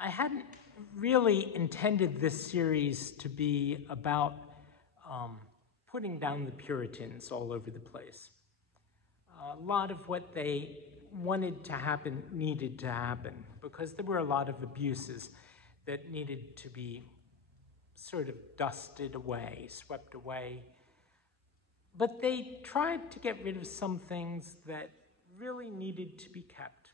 I hadn't really intended this series to be about putting down the Puritans all over the place. A lot of what they wanted to happen needed to happen because there were a lot of abuses that needed to be sort of dusted away, swept away. But they tried to get rid of some things that really needed to be kept.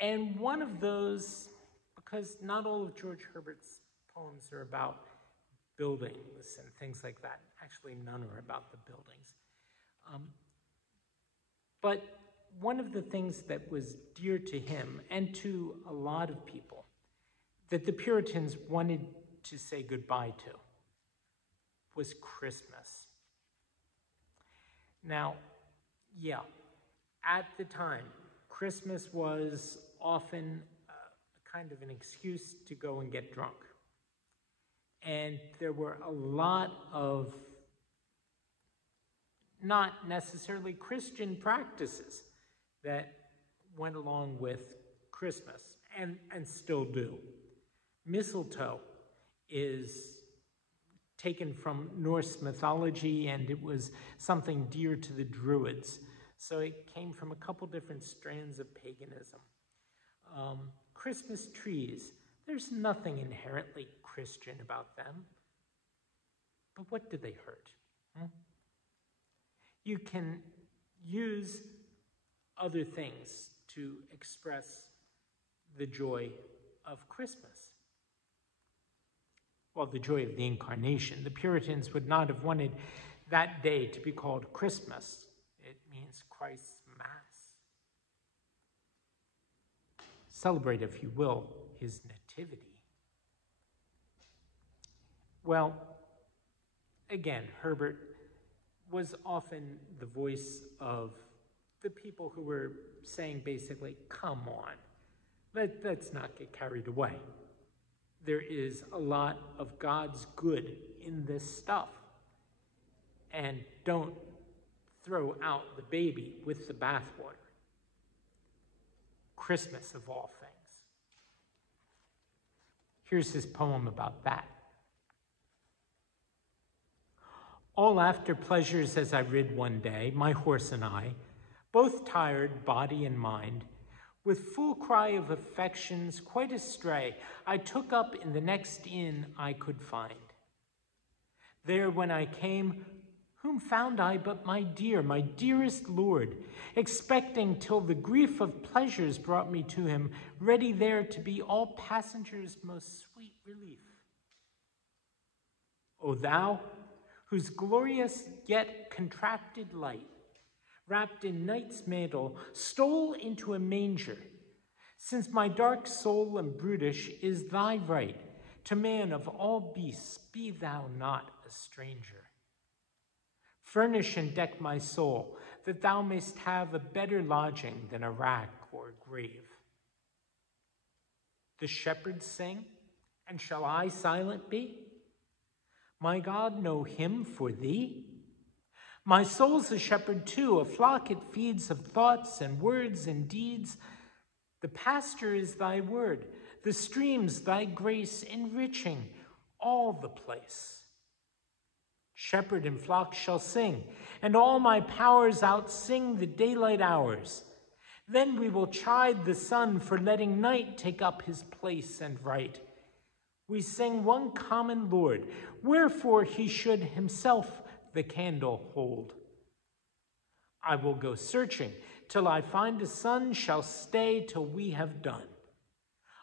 And one of those, because not all of George Herbert's poems are about buildings and things like that. Actually, none are about the buildings. But one of the things that was dear to him and to a lot of people that the Puritans wanted to say goodbye to was Christmas. Now, yeah, at the time, Christmas was often kind of an excuse to go and get drunk. And there were a lot of not necessarily Christian practices that went along with Christmas and still do. Mistletoe is taken from Norse mythology, and it was something dear to the Druids. So it came from a couple different strands of paganism. Christmas trees, there's nothing inherently Christian about them. But what do they hurt? You can use other things to express the joy of Christmas. Well, the joy of the Incarnation. The Puritans would not have wanted that day to be called Christmas. It means Christ's Mass. Celebrate, if you will, his nativity. Well, again, Herbert was often the voice of the people who were saying basically, come on, let's not get carried away. There is a lot of God's good in this stuff. And don't throw out the baby with the bathwater. Christmas of all things. Here's his poem about that. All after pleasures as I rid one day, my horse and I, both tired, body and mind, with full cry of affections quite astray, I took up in the next inn I could find. There when I came, whom found I but my dear, my dearest Lord, expecting till the grief of pleasures brought me to him, ready there to be all passengers' most sweet relief. O thou, whose glorious yet contracted light, wrapped in night's mantle, stole into a manger, since my dark soul and brutish is thy right, to man of all beasts be thou not a stranger. Furnish and deck my soul, that thou mayst have a better lodging than a rack or grave. The shepherds sing, and shall I silent be? My God, no hymn for thee? My soul's a shepherd too, a flock it feeds of thoughts and words and deeds. The pasture is thy word, the streams thy grace enriching all the place. Shepherd and flock shall sing, and all my powers outsing the daylight hours. Then we will chide the sun for letting night take up his place and right. We sing one common Lord, wherefore he should himself the candle hold. I will go searching till I find a sun shall stay till we have done.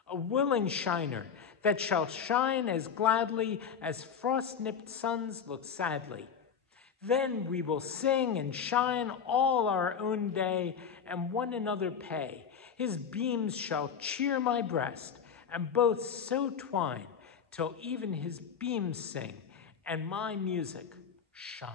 A willing shiner that shall shine as gladly as frost-nipped suns look sadly. Then we will sing and shine all our own day and one another pay. His beams shall cheer my breast, and both so twine till even his beams sing and my music shine.